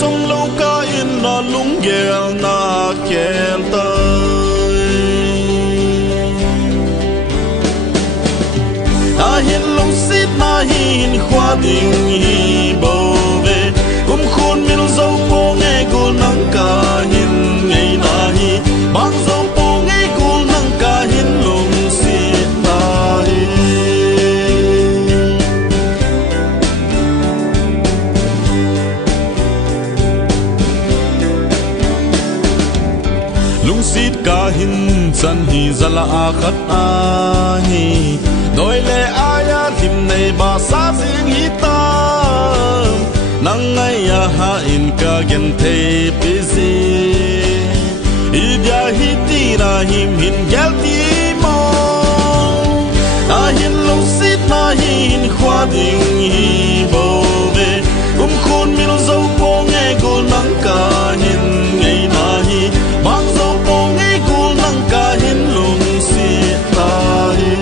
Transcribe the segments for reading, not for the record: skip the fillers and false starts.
trong lâu ca in na lung ghel na kel tới ta hiền lòng xít na hin khoa tình hi bầu về cũng khôn miêu dâu po nghe cô nắng ca hiền ngày na hi mang dâu po nghe cô nắng ca hiền lòng xít na hi lung xít ca hiền chân hi zala akhat a hi đôi lệ ai tìm này bà sa riêng hi ta nang ngay ha in ca gen te busy idia hi ti na him hin gel ti mo na hin lo sit na hin khoa ding hi bo ve kum khôn mi lo dâu po nghe cô nắng ca hin ngày na hi mang dâu po nghe cô nắng ca hin lung sit na hi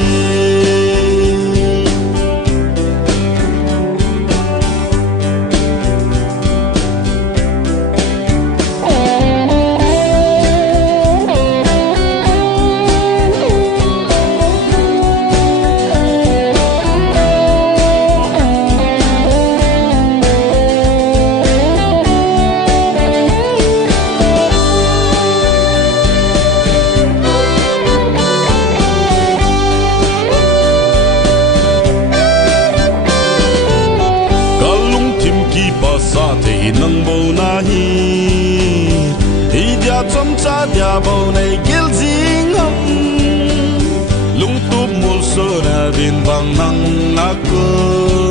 sa thì nâng bầu na hi dia chom cha dia bầu này gil jing hum lung tup mul so na bin bang nang na ko